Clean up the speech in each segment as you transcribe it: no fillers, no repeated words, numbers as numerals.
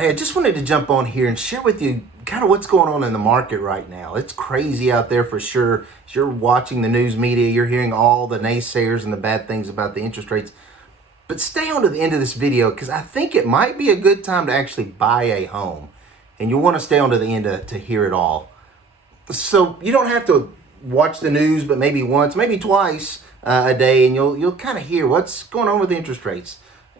Hey, I just wanted to jump on here and share with you kind of what's going on in the market right now. It's crazy out there for sure. As you're watching the news media, you're hearing all the naysayers and the bad things about the interest rates. But stay on to the end of this video because I think it might be a good time to actually buy a home. And you'll want to stay on to the end to hear it all. So you don't have to watch the news, but maybe once, maybe twice a day, and you'll kind of hear what's going on with interest rates.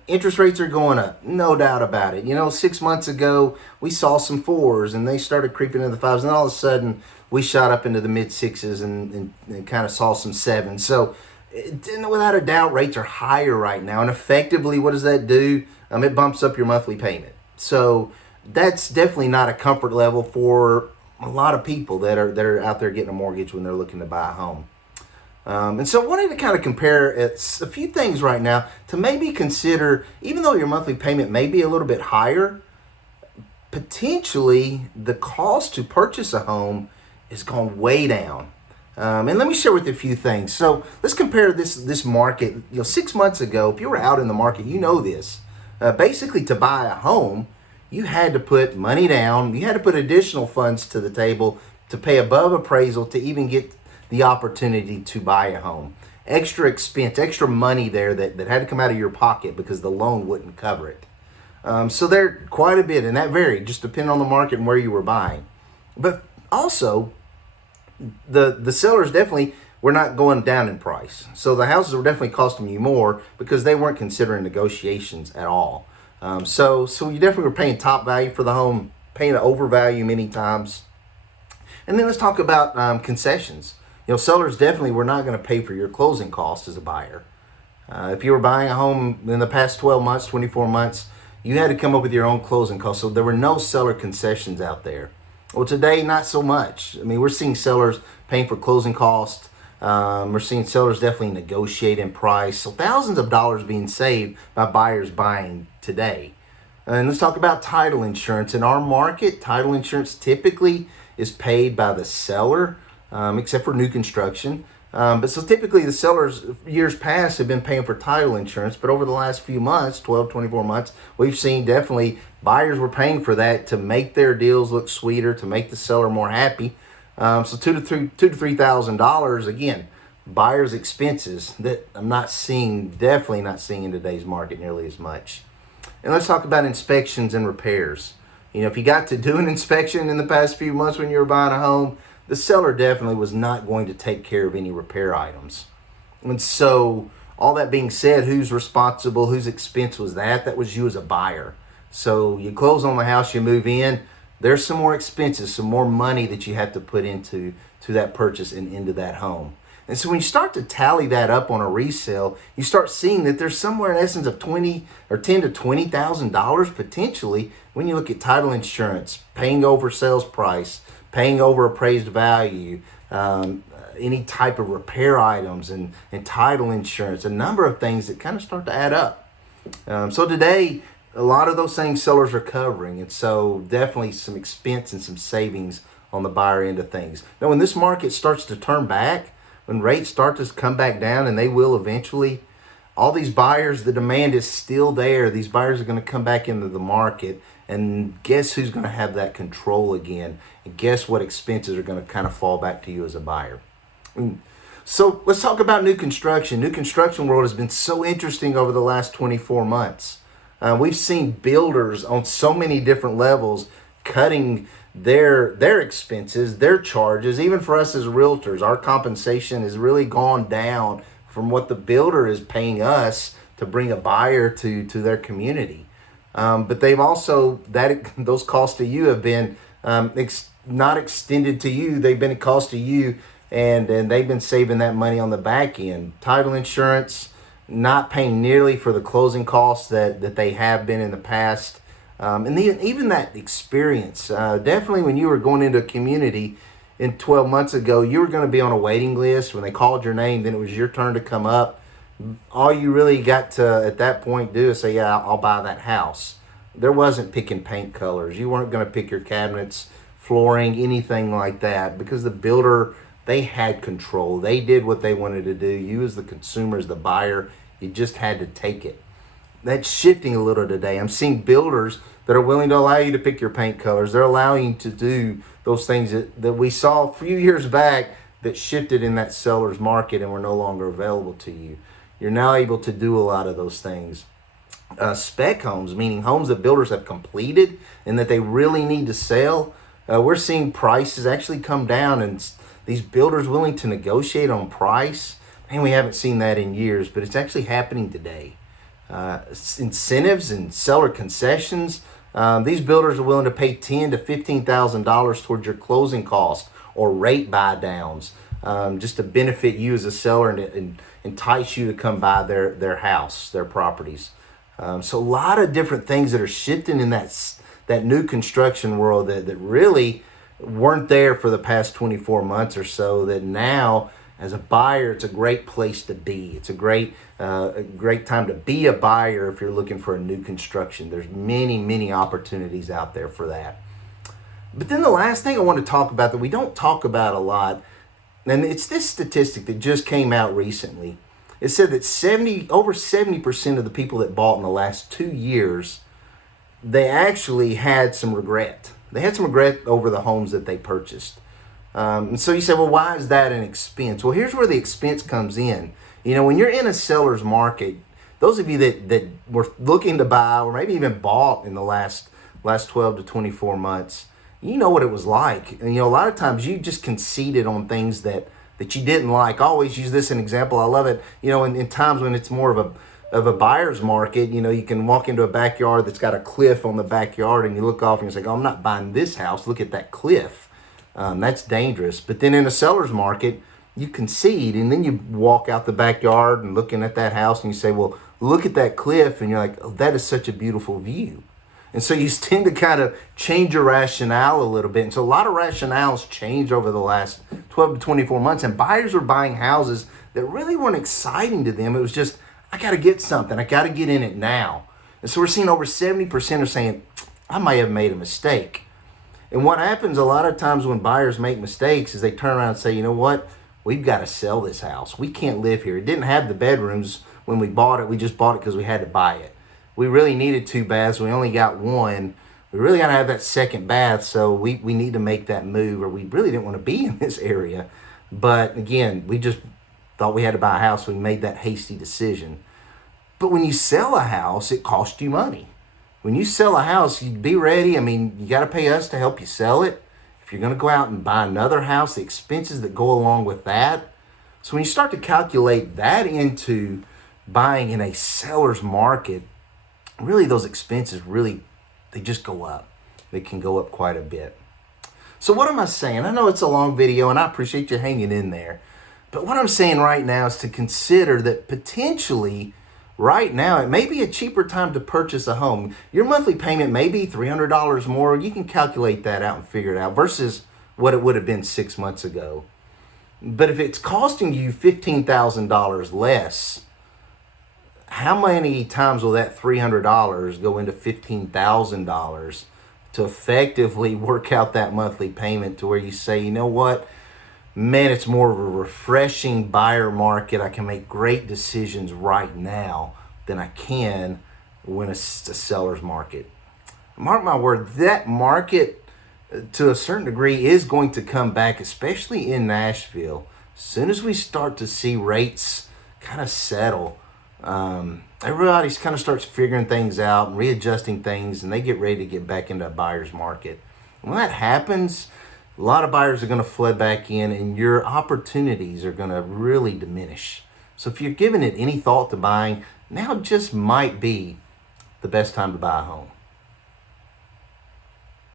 Interest rates are going up, no doubt about it. 6 months ago, we saw some fours and they started creeping into the fives, and all of a sudden, we shot up into the mid sixes and kind of saw some sevens. So, without a doubt, rates are higher right now. And effectively, what does that do? It bumps up your monthly payment. So, that's definitely not a comfort level for a lot of people that are out there getting a mortgage when they're looking to buy a home. And so I wanted to kind of compare a few things right now to maybe consider, even though your monthly payment may be a little bit higher, potentially the cost to purchase a home is gone way down. And let me share with you a few things. So let's compare this market. 6 months ago, if you were out in the market, this. Basically, to buy a home, you had to put money down. You had to put additional funds to the table to pay above appraisal to even get the opportunity to buy a home. Extra expense, extra money there that had to come out of your pocket because the loan wouldn't cover it. So there quite a bit, and that varied just depending on the market and where you were buying. But also, the sellers definitely were not going down in price. So the houses were definitely costing you more because they weren't considering negotiations at all. So you definitely were paying top value for the home, paying an overvalue many times. And then let's talk about concessions. Sellers definitely were not going to pay for your closing costs as a buyer. If you were buying a home in the past 12 months, 24 months, you had to come up with your own closing costs. So there were no seller concessions out there. Well, today, not so much. We're seeing sellers paying for closing costs. We're seeing sellers definitely negotiate in price. So thousands of dollars being saved by buyers buying today. And let's talk about title insurance. In our market, title insurance typically is paid by the seller, except for new construction. But so typically the sellers, years past, have been paying for title insurance. But over the last few months, 12, 24 months, we've seen definitely buyers were paying for that to make their deals look sweeter, to make the seller more happy. So $2,000 to $3,000, again, buyers' expenses that I'm definitely not seeing in today's market nearly as much. And let's talk about inspections and repairs. If you got to do an inspection in the past few months when you were buying a home, the seller definitely was not going to take care of any repair items. And so, all that being said, who's responsible? Whose expense was that? That was you as a buyer. So, you close on the house, you move in, there's some more expenses, some more money that you have to put into that purchase and into that home. And so when you start to tally that up on a resale, you start seeing that there's somewhere in essence of $10,000 to $20,000 potentially when you look at title insurance, paying over sales price, paying over appraised value, any type of repair items and title insurance, a number of things that kind of start to add up. So today, a lot of those things sellers are covering, and so definitely some expense and some savings on the buyer end of things. Now, when this market starts to turn back, when rates start to come back down, and they will eventually, all these buyers, the demand is still there. These buyers are going to come back into the market, and guess who's going to have that control again? And guess what expenses are going to kind of fall back to you as a buyer? So let's talk about new construction. New construction world has been so interesting over the last 24 months. We've seen builders on so many different levels cutting their expenses, their charges. Even for us as realtors, our compensation has really gone down from what the builder is paying us to bring a buyer to their community. But they've also, those costs to you have been not extended to you. They've been a cost to you, and they've been saving that money on the back end. Title insurance, not paying nearly for the closing costs that they have been in the past. And even that experience, definitely when you were going into a community in 12 months ago, you were going to be on a waiting list. When they called your name, then it was your turn to come up. All you really got to, at that point, do is say, yeah, I'll buy that house. There wasn't picking paint colors. You weren't going to pick your cabinets, flooring, anything like that, because the builder, they had control. They did what they wanted to do. You as the consumer, as the buyer, you just had to take it. that's shifting a little today. I'm seeing builders that are willing to allow you to pick your paint colors. They're allowing you to do those things that we saw a few years back that shifted in that seller's market and were no longer available to you. You're now able to do a lot of those things. Spec homes, meaning homes that builders have completed and that they really need to sell, we're seeing prices actually come down, and these builders willing to negotiate on price. And we haven't seen that in years, but it's actually happening today. Incentives and seller concessions. These builders are willing to pay $10,000 to $15,000 towards your closing costs or rate buy downs, just to benefit you as a seller and entice you to come buy their house, their properties. So a lot of different things that are shifting in that new construction world that really weren't there for the past 24 months or so, that now as a buyer, it's a great place to be. It's a great time to be a buyer if you're looking for a new construction. There's many opportunities out there for that. But then the last thing I want to talk about that we don't talk about a lot, and it's this statistic that just came out recently. It said that over 70% of the people that bought in the last 2 years, they actually had some regret. They had some regret over the homes that they purchased. And so you say, well, why is that an expense? Well, here's where the expense comes in. You know, when you're in a seller's market, those of you that were looking to buy or maybe even bought in the last 12 to 24 months, you know what it was like. And, you know, a lot of times you just conceded on things that you didn't like. I always use this as an example. I love it. You know, in times when it's more of a buyer's market, you know, you can walk into a backyard that's got a cliff on the backyard and you look off and you say, oh, I'm not buying this house. Look at that cliff. That's dangerous. But then in a seller's market, you concede and then you walk out the backyard and looking at that house and you say, well, look at that cliff. And you're like, oh, that is such a beautiful view. And so you tend to kind of change your rationale a little bit. And so a lot of rationales changed over the last 12 to 24 months. And buyers are buying houses that really weren't exciting to them. It was just, I got to get something. I got to get in it now. And so we're seeing over 70% are saying, I might have made a mistake. And what happens a lot of times when buyers make mistakes is they turn around and say, you know what? We've got to sell this house. We can't live here. It didn't have the bedrooms when we bought it. We just bought it because we had to buy it. We really needed 2 baths. We only got 1. We really got to have that second bath, so we need to make that move, or we really didn't want to be in this area. But again, we just thought we had to buy a house, so we made that hasty decision. But when you sell a house, it costs you money. When you sell a house, you be ready. I mean, you got to pay us to help you sell it. If you're going to go out and buy another house, the expenses that go along with that. So when you start to calculate that into buying in a seller's market, really those expenses they just go up. They can go up quite a bit. So what am I saying? I know it's a long video and I appreciate you hanging in there. But what I'm saying right now is to consider that potentially right now it may be a cheaper time to purchase a home. Your monthly payment may be $300 more. You can calculate that out and figure it out versus what it would have been 6 months ago. But if it's costing you $15,000 less, how many times will that $300 go into $15,000 to effectively work out that monthly payment to where you say, you know what, man, it's more of a refreshing buyer market. I can make great decisions right now than I can when it's a seller's market. Mark my word, that market to a certain degree is going to come back, especially in Nashville. As soon as we start to see rates kind of settle, everybody kind of starts figuring things out and readjusting things, and they get ready to get back into a buyer's market. And when that happens, a lot of buyers are going to flood back in, and your opportunities are going to really diminish. So if you're giving it any thought to buying, now just might be the best time to buy a home.